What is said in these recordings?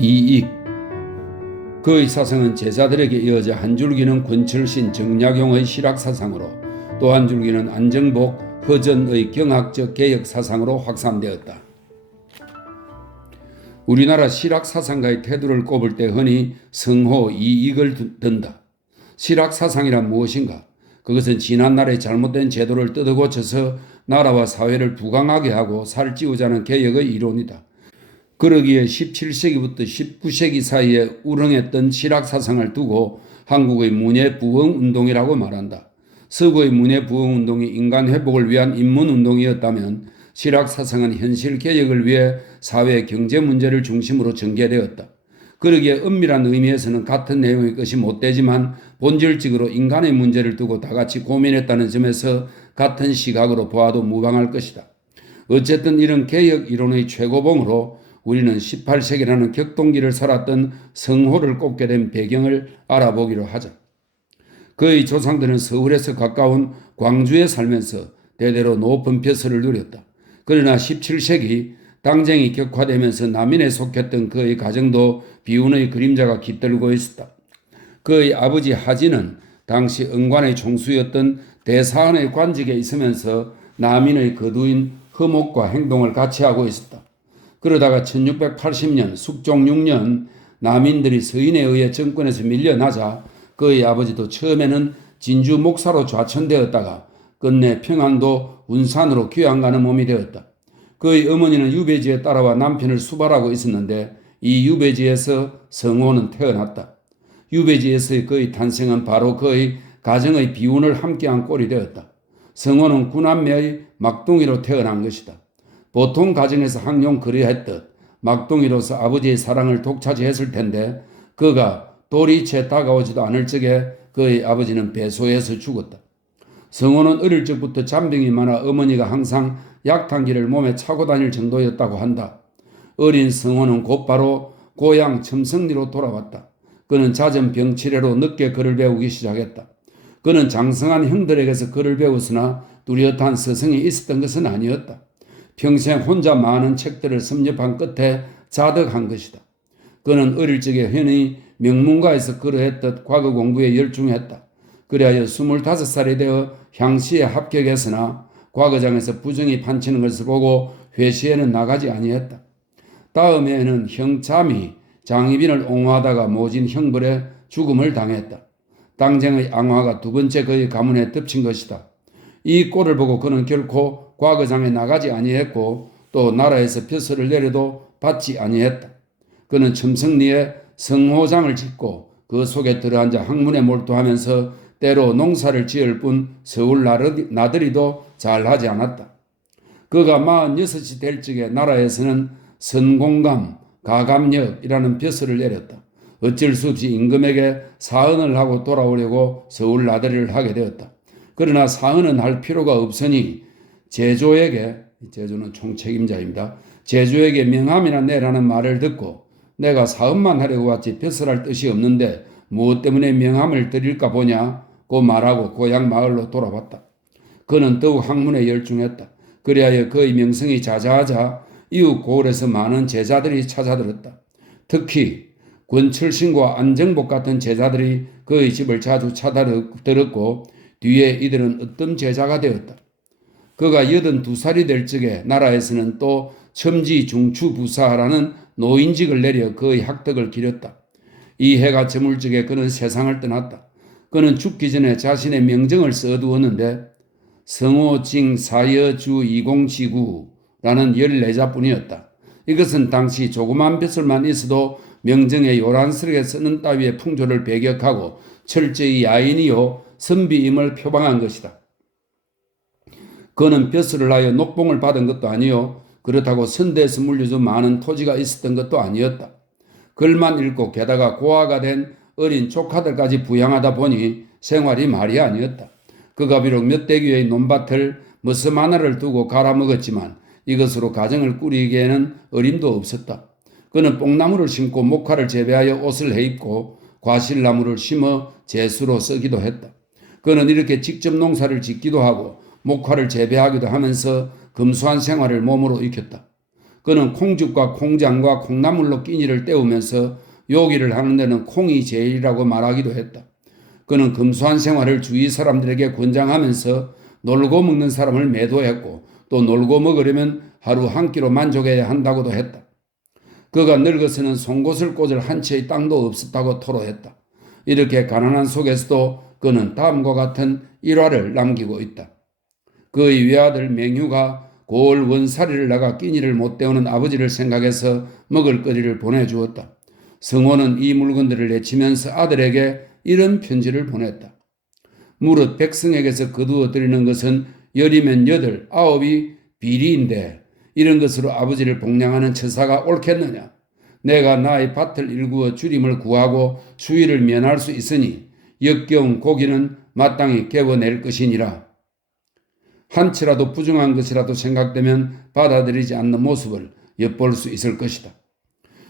이익. 그의 사상은 제자들에게 이어져 한 줄기는 권철신 정약용의 실학사상으로 또 한 줄기는 안정복, 허전의 경학적 개혁 사상으로 확산되었다. 우리나라 실학사상가의 태도를 꼽을 때 흔히 성호, 이익을 든다. 실학사상이란 무엇인가? 그것은 지난날의 잘못된 제도를 뜯어고쳐서 나라와 사회를 부강하게 하고 살찌우자는 개혁의 이론이다. 그러기에 17세기부터 19세기 사이에 우렁했던 실학사상을 두고 한국의 문예부흥운동이라고 말한다. 서구의 문예부흥운동이 인간회복을 위한 인문운동이었다면 실학사상은 현실개혁을 위해 사회 경제 문제를 중심으로 전개되었다. 그러기에 엄밀한 의미에서는 같은 내용의 것이 못되지만 본질적으로 인간의 문제를 두고 다같이 고민했다는 점에서 같은 시각으로 보아도 무방할 것이다. 어쨌든 이런 개혁 이론의 최고봉으로 우리는 18세기라는 격동기를 살았던 성호를 꼽게 된 배경을 알아보기로 하자. 그의 조상들은 서울에서 가까운 광주에 살면서 대대로 높은 벼슬을 누렸다. 그러나 17세기 당쟁이 격화되면서 남인에 속했던 그의 가정도 비운의 그림자가 깃들고 있었다. 그의 아버지 하진은 당시 은관의 총수였던 대사원의 관직에 있으면서 남인의 거두인 허목과 행동을 같이 하고 있었다. 그러다가 1680년 숙종 6년 남인들이 서인에 의해 정권에서 밀려나자 그의 아버지도 처음에는 진주 목사로 좌천되었다가 끝내 평안도 운산으로 귀양가는 몸이 되었다. 그의 어머니는 유배지에 따라와 남편을 수발하고 있었는데 이 유배지에서 성호는 태어났다. 유배지에서의 그의 탄생은 바로 그의 가정의 비운을 함께한 꼴이 되었다. 성호는 구남매의 막둥이로 태어난 것이다. 보통 가정에서 항용 그리했듯 막둥이로서 아버지의 사랑을 독차지했을 텐데 그가 돌이 채 다가오지도 않을 적에 그의 아버지는 배소해서 죽었다. 성호는 어릴 적부터 잔병이 많아 어머니가 항상 약탕기를 몸에 차고 다닐 정도였다고 한다. 어린 성호는 곧바로 고향 첨성리로 돌아왔다. 그는 잦은 병치레로 늦게 글을 배우기 시작했다. 그는 장성한 형들에게서 글을 배웠으나 뚜렷한 서성이 있었던 것은 아니었다. 평생 혼자 많은 책들을 섭렵한 끝에 자덕한 것이다. 그는 어릴 적에 흔히 명문가에서 그러했듯 과거 공부에 열중했다. 그리하여 25살이 되어 향시에 합격했으나 과거장에서 부정이 판치는 것을 보고 회시에는 나가지 아니했다. 다음 해에는 형 잠이 장희빈을 옹호하다가 모진 형벌에 죽음을 당했다. 당쟁의 앙화가 두 번째 그의 가문에 덮친 것이다. 이 꼴을 보고 그는 결코 과거장에 나가지 아니했고 또 나라에서 벼슬을 내려도 받지 아니했다. 그는 첨성리에 성호장을 짓고 그 속에 들어앉아 학문에 몰두하면서 때로 농사를 지을 뿐 서울 나들이도 잘하지 않았다. 그가 46이 될 적에 나라에서는 선공감, 가감역이라는 벼슬을 내렸다. 어쩔 수 없이 임금에게 사언을 하고 돌아오려고 서울 나들이를 하게 되었다. 그러나 사언은 할 필요가 없으니 제조는 총책임자입니다. 제조에게 명함이나 내라는 말을 듣고 내가 사업만 하려고 왔지 벼슬할 뜻이 없는데 무엇 때문에 명함을 드릴까 보냐고 말하고 고향 마을로 돌아왔다. 그는 더욱 학문에 열중했다. 그리하여 그의 명성이 자자하자 이웃 고을에서 많은 제자들이 찾아들었다. 특히 권철신과 안정복 같은 제자들이 그의 집을 자주 찾아들었고 뒤에 이들은 으뜸 제자가 되었다. 그가 82살이 될 적에 나라에서는 또 첨지중추부사라는 노인직을 내려 그의 학덕을 기렸다. 이 해가 저물 적에 그는 세상을 떠났다. 그는 죽기 전에 자신의 명정을 써두었는데 성호징 사여주 이공지구라는 14자뿐이었다. 이것은 당시 조그만 벼슬만 있어도 명정에 요란스럽게 쓰는 따위의 풍조를 배격하고 철저히 야인이요 선비임을 표방한 것이다. 그는 벼슬을 하여 녹봉을 받은 것도 아니요 그렇다고 선대에서 물려준 많은 토지가 있었던 것도 아니었다. 글만 읽고 게다가 고아가 된 어린 조카들까지 부양하다 보니 생활이 말이 아니었다. 그가 비록 몇 대교의 논밭을 머슴 하나를 두고 갈아먹었지만 이것으로 가정을 꾸리기에는 어림도 없었다. 그는 뽕나무를 심고 목화를 재배하여 옷을 해입고 과실나무를 심어 제수로 쓰기도 했다. 그는 이렇게 직접 농사를 짓기도 하고 목화를 재배하기도 하면서 검소한 생활을 몸으로 익혔다. 그는 콩죽과 콩장과 콩나물로 끼니를 때우면서 요기를 하는 데는 콩이 제일이라고 말하기도 했다. 그는 금수한 생활을 주위 사람들에게 권장하면서 놀고 먹는 사람을 매도했고 또 놀고 먹으려면 하루 한 끼로 만족해야 한다고도 했다. 그가 늙어서는 송곳을 꽂을 한 채의 땅도 없었다고 토로했다. 이렇게 가난한 속에서도 그는 다음과 같은 일화를 남기고 있다. 그의 외아들 맹휴가 고을 원사리를 나가 끼니를 못 때우는 아버지를 생각해서 먹을거리를 보내주었다. 성호는 이 물건들을 내치면서 아들에게 이런 편지를 보냈다. 무릇 백성에게서 거두어 드리는 것은 열이면 여덟, 아홉이 비리인데 이런 것으로 아버지를 복량하는 처사가 옳겠느냐? 내가 나의 밭을 일구어 주림을 구하고 수위를 면할 수 있으니 역겨운 고기는 마땅히 깨워낼 것이니라. 한치라도 부정한 것이라도 생각되면 받아들이지 않는 모습을 엿볼 수 있을 것이다.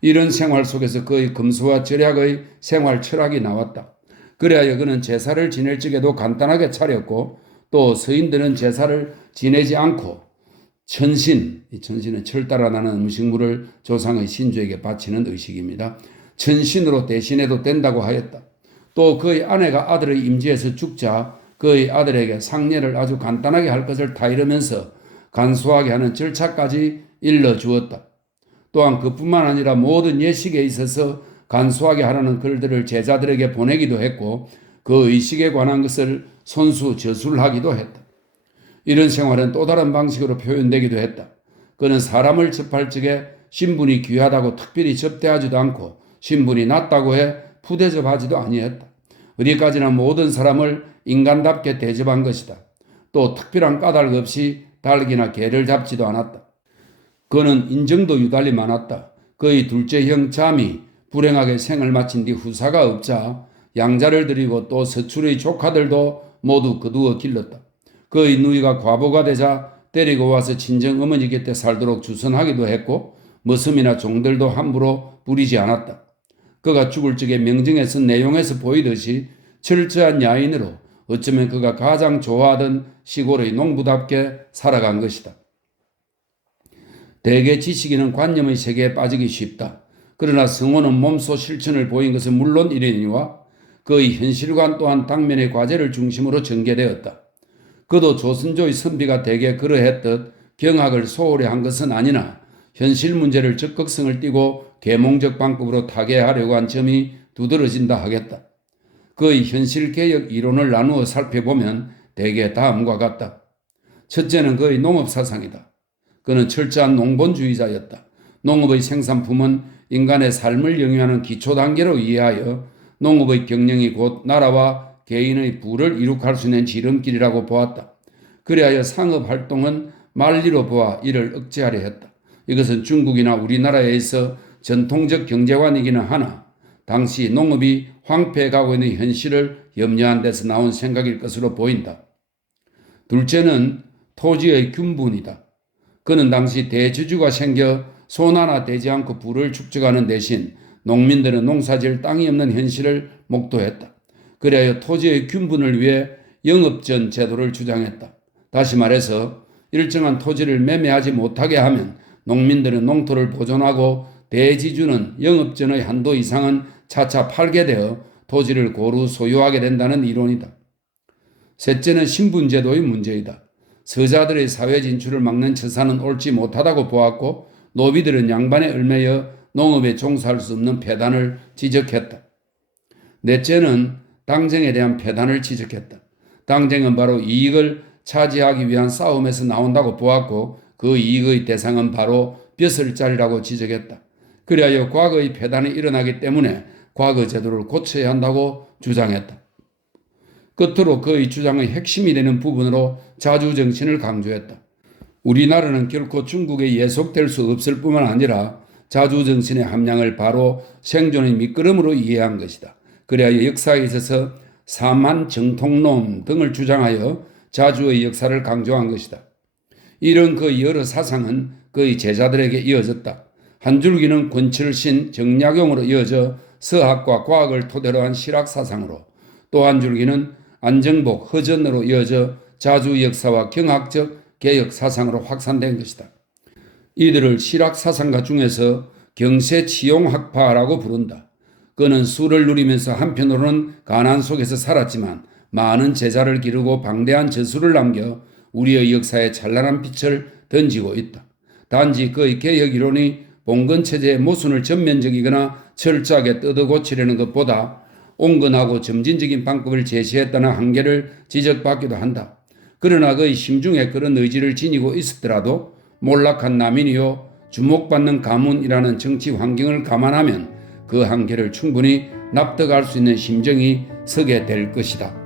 이런 생활 속에서 그의 검소와 절약의 생활 철학이 나왔다. 그래야 그는 제사를 지낼 적에도 간단하게 차렸고 또 서인들은 제사를 지내지 않고 천신, 이 천신은 철 따라 나는 음식물을 조상의 신주에게 바치는 의식입니다. 천신으로 대신해도 된다고 하였다. 또 그의 아내가 아들의 임지에서 죽자 그의 아들에게 상례를 아주 간단하게 할 것을 다 이루면서 간소하게 하는 절차까지 일러주었다. 또한 그뿐만 아니라 모든 예식에 있어서 간소하게 하라는 글들을 제자들에게 보내기도 했고 그 의식에 관한 것을 손수 저술하기도 했다. 이런 생활은 또 다른 방식으로 표현되기도 했다. 그는 사람을 접할 적에 신분이 귀하다고 특별히 접대하지도 않고 신분이 낮다고 해 푸대접하지도 아니했다. 어디까지나 모든 사람을 인간답게 대접한 것이다. 또 특별한 까닭 없이 닭이나 개를 잡지도 않았다. 그는 인정도 유달리 많았다. 그의 둘째 형 잠이 불행하게 생을 마친 뒤 후사가 없자 양자를 드리고 또 서출의 조카들도 모두 거두어 길렀다. 그의 누이가 과부가 되자 데리고 와서 친정 어머니 곁에 살도록 주선하기도 했고 머슴이나 종들도 함부로 부리지 않았다. 그가 죽을 적에 명정에 쓴 내용에서 보이듯이 철저한 야인으로 어쩌면 그가 가장 좋아하던 시골의 농부답게 살아간 것이다. 대개 지식인은 관념의 세계에 빠지기 쉽다. 그러나 성호는 몸소 실천을 보인 것은 물론 이러니와 그의 현실관 또한 당면의 과제를 중심으로 전개되었다. 그도 조선조의 선비가 대개 그러했듯 경악을 소홀히 한 것은 아니나 현실 문제를 적극성을 띠고 계몽적 방법으로 타개하려고 한 점이 두드러진다 하겠다. 그의 현실개혁 이론을 나누어 살펴보면 대개 다음과 같다. 첫째는 그의 농업사상이다. 그는 철저한 농본주의자였다. 농업의 생산품은 인간의 삶을 영위하는 기초단계로 이해하여 농업의 경영이 곧 나라와 개인의 부를 이룩할 수 있는 지름길이라고 보았다. 그리하여 상업활동은 만리로 보아 이를 억제하려 했다. 이것은 중국이나 우리나라에서 전통적 경제관이기는 하나 당시 농업이 황폐해가고 있는 현실을 염려한 데서 나온 생각일 것으로 보인다. 둘째는 토지의 균분이다. 그는 당시 대지주가 생겨 소나나 되지 않고 부를 축적하는 대신 농민들은 농사지을 땅이 없는 현실을 목도했다. 그래야 토지의 균분을 위해 영업전 제도를 주장했다. 다시 말해서 일정한 토지를 매매하지 못하게 하면 농민들은 농토를 보존하고 대지주는 영업전의 한도 이상은 차차 팔게 되어 토지를 고루 소유하게 된다는 이론이다. 셋째는 신분제도의 문제이다. 서자들의 사회 진출을 막는 처사는 옳지 못하다고 보았고 노비들은 양반에 얽매여 농업에 종사할 수 없는 폐단을 지적했다. 넷째는 당쟁에 대한 폐단을 지적했다. 당쟁은 바로 이익을 차지하기 위한 싸움에서 나온다고 보았고 그 이익의 대상은 바로 벼슬자리라고 지적했다. 그리하여 과거의 폐단이 일어나기 때문에 과거 제도를 고쳐야 한다고 주장했다. 끝으로 그의 주장의 핵심이 되는 부분으로 자주정신을 강조했다. 우리나라는 결코 중국에 예속될 수 없을 뿐만 아니라 자주정신의 함량을 바로 생존의 밑거름으로 이해한 것이다. 그래야 역사에 있어서 사만정통론 등을 주장하여 자주의 역사를 강조한 것이다. 이런 그 여러 사상은 그의 제자들에게 이어졌다. 한 줄기는 권철신, 정약용으로 이어져 서학과 과학을 토대로 한 실학사상으로, 또 한 줄기는 안정복, 허전으로 이어져 자주 역사와 경학적 개혁 사상으로 확산된 것이다. 이들을 실학사상가 중에서 경세치용학파라고 부른다. 그는 수를 누리면서 한편으로는 가난 속에서 살았지만 많은 제자를 기르고 방대한 저수를 남겨 우리의 역사에 찬란한 빛을 던지고 있다. 단지 그의 개혁 이론이 봉건체제의 모순을 전면적이거나 철저하게 뜯어고치려는 것보다 온건하고 점진적인 방법을 제시했다는 한계를 지적받기도 한다. 그러나 그의 심중에 그런 의지를 지니고 있었더라도 몰락한 남인이요 주목받는 가문이라는 정치 환경을 감안하면 그 한계를 충분히 납득할 수 있는 심정이 서게 될 것이다.